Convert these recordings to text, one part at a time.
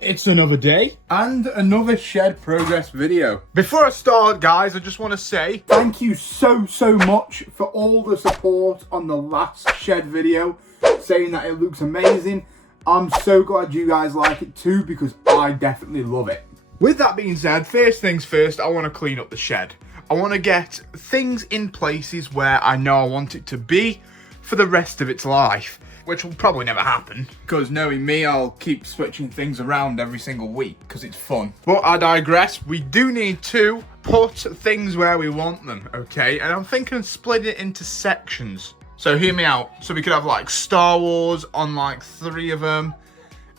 It's another day and another shed progress video. Before I start, guys, I just want to say thank you so much for all the support on the last shed video, saying that it looks amazing. I'm so glad you guys like it too, because I definitely love it. With that being said, first things first, I want to clean up the shed. I want to get things in places where I know I want it to be for the rest of its life, which will probably never happen, because knowing me, I'll keep switching things around every single week because it's fun. But I digress. We do need to put things where we want them, okay? And I'm thinking of splitting it into sections. So hear me out. So we could have like Star Wars on like 3 of them,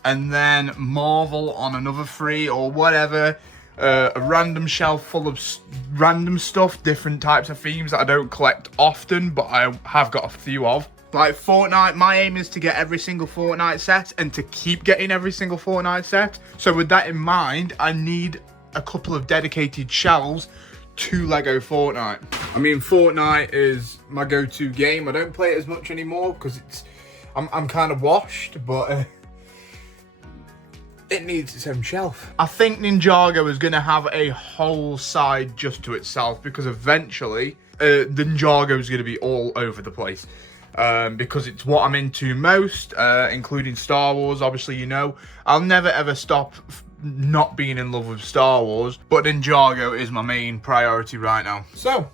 and then Marvel on another 3 or whatever. A random shelf full of random stuff, different types of themes that I don't collect often, but I have got a few of. Like Fortnite, my aim is to get every single Fortnite set and to keep getting every single Fortnite set. So with that in mind, I need a couple of dedicated shelves to Lego Fortnite. I mean, Fortnite is my go-to game. I don't play it as much anymore because I'm kind of washed, but it needs its own shelf. I think Ninjago is going to have a whole side just to itself, because eventually Ninjago is going to be all over the place. Because it's what I'm into most, including Star Wars. Obviously, you know, I'll never ever stop not being in love with Star Wars, but Ninjago is my main priority right now. So,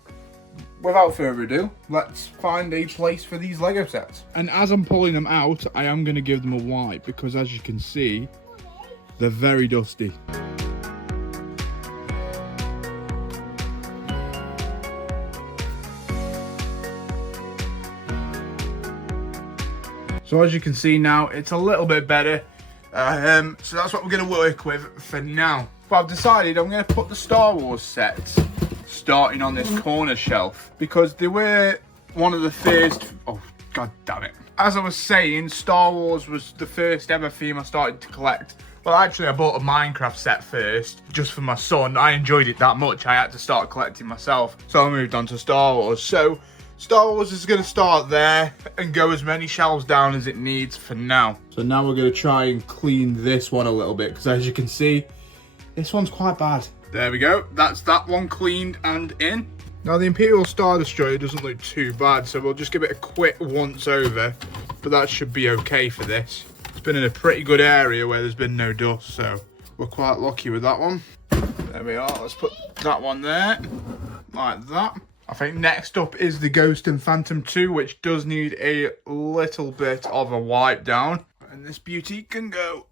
without further ado, let's find a place for these Lego sets. And as I'm pulling them out, I am going to give them a wipe, because as you can see, they're very dusty. So as you can see now, it's a little bit better. So that's what we're going to work with for now. But I've decided I'm going to put the Star Wars sets starting on this corner shelf, because they were one of the first... Oh, god damn it. As I was saying, Star Wars was the first ever theme I started to collect. Well, actually, I bought a Minecraft set first, just for my son. I enjoyed it that much, I had to start collecting myself. So I moved on to Star Wars. So Star Wars is going to start there and go as many shelves down as it needs for now. So now we're going to try and clean this one a little bit, because as you can see, this one's quite bad. There we go. That's that one cleaned and in. Now the Imperial Star Destroyer doesn't look too bad, so we'll just give it a quick once over. But that should be okay for this. It's been in a pretty good area where there's been no dust, so we're quite lucky with that one. There we are. Let's put that one there, like that. I think next up is the Ghost and Phantom 2, which does need a little bit of a wipe down. And this beauty can go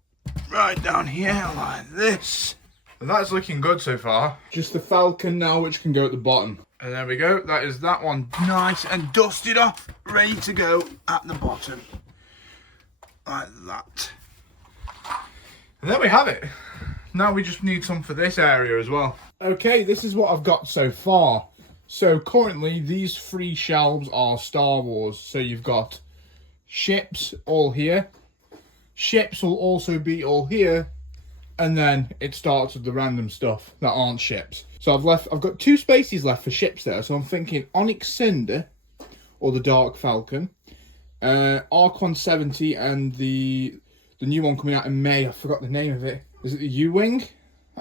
right down here like this. And that's looking good so far. Just the Falcon now, which can go at the bottom. And there we go. That is that one nice and dusted off, ready to go at the bottom. Like that. And there we have it. Now we just need some for this area as well. Okay, this is what I've got so far. So currently these 3 shelves are Star Wars. So you've got ships all here. Ships will also be all here. And then it starts with the random stuff that aren't ships. So I've got 2 spaces left for ships there. So I'm thinking Onyx Cinder or the Dark Falcon. Archon 70 and the new one coming out in May. I forgot the name of it. Is it the U-Wing?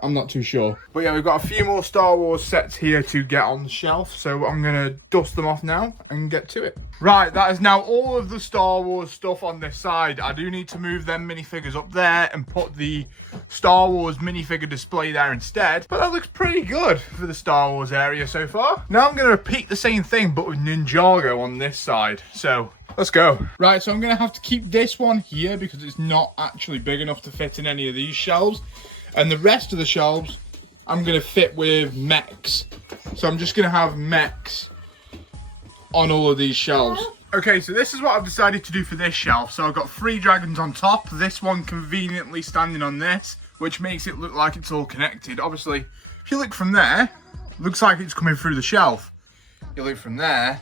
I'm not too sure. But yeah, we've got a few more Star Wars sets here to get on the shelf. So I'm going to dust them off now and get to it. Right, that is now all of the Star Wars stuff on this side. I do need to move them minifigures up there and put the Star Wars minifigure display there instead. But that looks pretty good for the Star Wars area so far. Now I'm going to repeat the same thing, but with Ninjago on this side. So let's go. Right, so I'm going to have to keep this one here because it's not actually big enough to fit in any of these shelves. And the rest of the shelves, I'm going to fit with mechs. So I'm just going to have mechs on all of these shelves. Okay, so this is what I've decided to do for this shelf. So I've got 3 dragons on top. This one conveniently standing on this, which makes it look like it's all connected. Obviously, if you look from there, it looks like it's coming through the shelf. You look from there,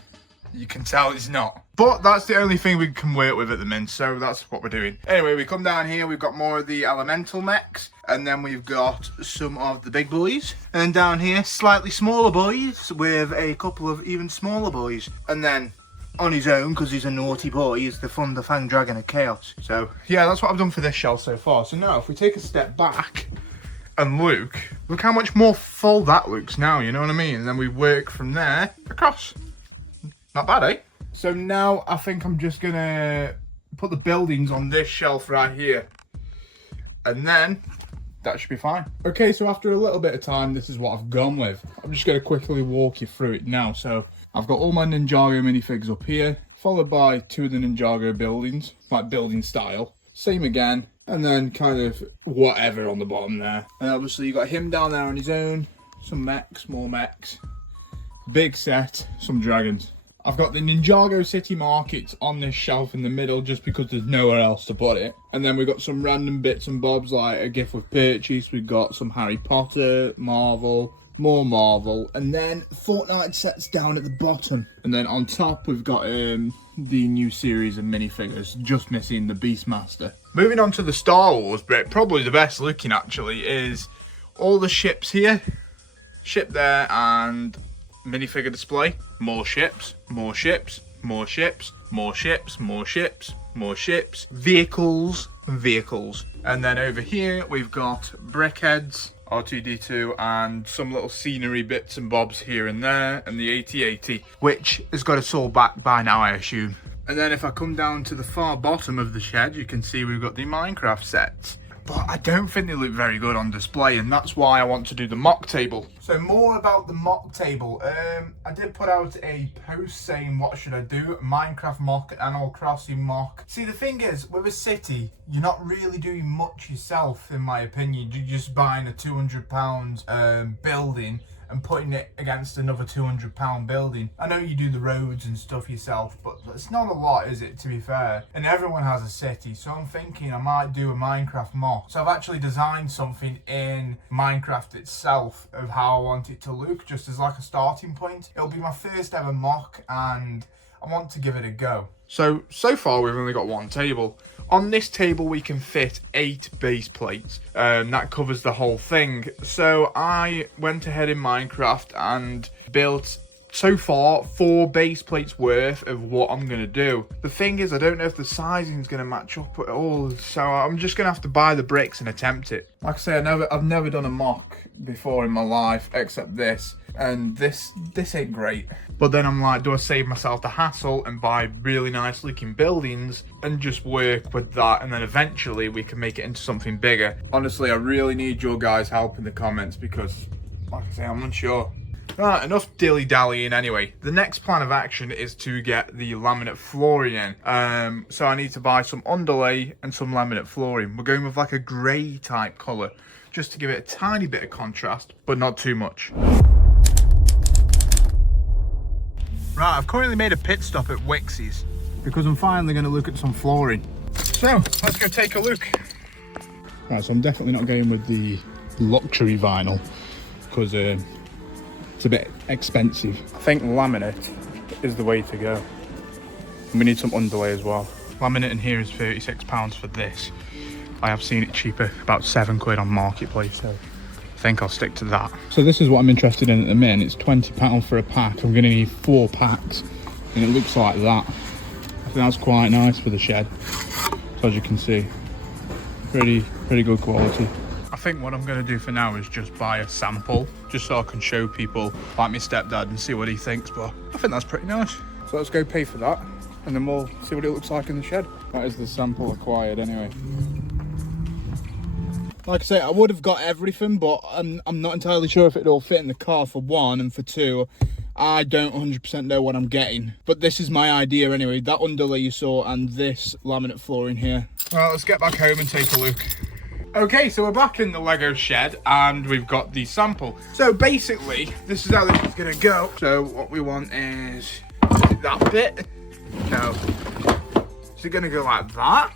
you can tell it's not. But that's the only thing we can work with at the minute, so that's what we're doing. Anyway, we come down here, we've got more of the elemental mechs, and then we've got some of the big boys. And then down here, slightly smaller boys with a couple of even smaller boys. And then on his own because he's a naughty boy. He's the Thunderfang Dragon of Chaos. So yeah, that's what I've done for this shelf so far. So now if we take a step back and look how much more full that looks now, you know what I mean? And then we work from there across. Not bad, eh? So now I think I'm just gonna put the buildings on this shelf right here. And then that should be fine. Okay, so after a little bit of time, this is what I've gone with. I'm just gonna quickly walk you through it now. So I've got all my Ninjago minifigs up here, followed by 2 of the Ninjago buildings, like building style. Same again, and then kind of whatever on the bottom there. And obviously you got him down there on his own, some mechs, more mechs. Big set, some dragons. I've got the Ninjago City Markets on this shelf in the middle just because there's nowhere else to put it. And then we've got some random bits and bobs like a gift with purchase. We've got some Harry Potter, Marvel, more Marvel, and then Fortnite sets down at the bottom. And then on top we've got the new series of minifigures, just missing the Beastmaster. Moving on to the Star Wars bit, probably the best looking actually, is all the ships here, ship there, and minifigure display. More ships, more ships, more ships, more ships, more ships, more ships, vehicles, vehicles. And then over here we've got brickheads, R2-D2, and some little scenery bits and bobs here and there, and the AT-AT, which has got us all back by now, I assume. And then if I come down to the far bottom of the shed, you can see we've got the Minecraft sets. But I don't think they look very good on display, and that's why I want to do the mock table. So more about the mock table. I did put out a post saying what should I do, Minecraft mock, Animal Crossing mock. See, the thing is, with a city, you're not really doing much yourself, in my opinion. You're just buying a £200 building and putting it against another £200 building. I know you do the roads and stuff yourself, but it's not a lot, is it, to be fair? And everyone has a city, so I'm thinking I might do a Minecraft mock. So I've actually designed something in Minecraft itself of how I want it to look, just as like a starting point. It'll be my first ever mock, and I want to give it a go. So far we've only got one table. On this table we can fit 8 base plates, that covers the whole thing. So I went ahead in Minecraft and built, so far, 4 base plates worth of what I'm going to do. The thing is, I don't know if the sizing is going to match up at all, so I'm just going to have to buy the bricks and attempt it. Like I say, I've never done a mock before in my life, except this, and this ain't great. But then I'm like, do I save myself the hassle and buy really nice looking buildings and just work with that, and then eventually we can make it into something bigger? Honestly, I really need your guys' help in the comments because, like I say, I'm unsure. Right, enough dilly-dallying anyway. The next plan of action is to get the laminate flooring in. So I need to buy some underlay and some laminate flooring. We're going with like a grey type colour, just to give it a tiny bit of contrast, but not too much. Right, I've currently made a pit stop at Wix's because I'm finally going to look at some flooring. So, let's go take a look. Right, so I'm definitely not going with the luxury vinyl because it's a bit expensive. I think laminate is the way to go. And we need some underlay as well. Laminate in here is £36 for this. I have seen it cheaper, about £7 on Marketplace, so I think I'll stick to that. So this is what I'm interested in at the minute. It's £20 for a pack. I'm going to need 4 packs, and it looks like that. I think that's quite nice for the shed. So as you can see, pretty good quality. I think what I'm going to do for now is just buy a sample, just so I can show people, like my stepdad, and see what he thinks, but I think that's pretty nice. So let's go pay for that, and then we'll see what it looks like in the shed. That is the sample acquired anyway. Like I say, I would have got everything, but I'm not entirely sure if it'll fit in the car, for one, and for two, I don't 100% know what I'm getting. But this is my idea anyway, that underlay you saw and this laminate flooring here. Well, let's get back home and take a look. Okay, so we're back in the Lego shed and we've got the sample. So basically, this is how this is gonna go. So what we want is it that bit? No. Is it gonna go like that?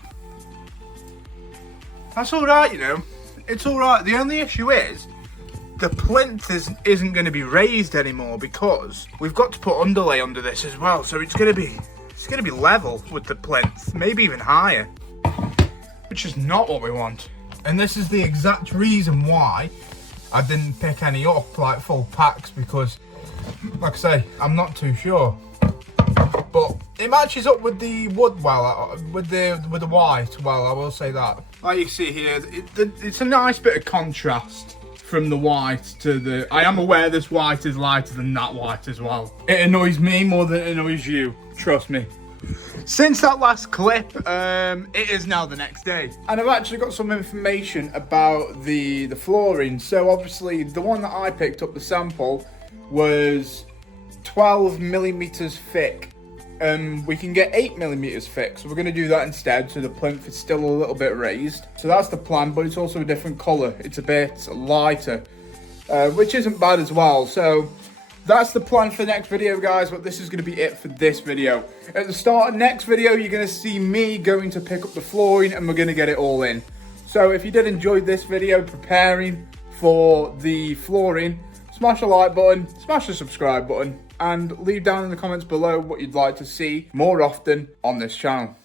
That's all right, you know. It's all right. The only issue is the plinth isn't going to be raised anymore because we've got to put underlay under this as well. So it's going to be level with the plinth, maybe even higher, which is not what we want. And this is the exact reason why I didn't pick any up like full packs, because, like I say, I'm not too sure. but it matches up with the wood well, with the white well, I will say that. Like you see here, it's a nice bit of contrast from the white to the... I am aware this white is lighter than that white as well. It annoys me more than it annoys you, trust me. Since that last clip, it is now the next day. And I've actually got some information about the flooring. So obviously the one that I picked up, the sample, was 12 millimeters thick. We can get 8 millimeters thick, so we're going to do that instead, so the plinth is still a little bit raised. So that's the plan, but it's also a different colour. It's a bit lighter, which isn't bad as well. So that's the plan for the next video, guys, but this is going to be it for this video. At the start of next video, you're going to see me going to pick up the flooring, and we're going to get it all in. So if you did enjoy this video preparing for the flooring, smash the like button, smash the subscribe button, and leave down in the comments below what you'd like to see more often on this channel.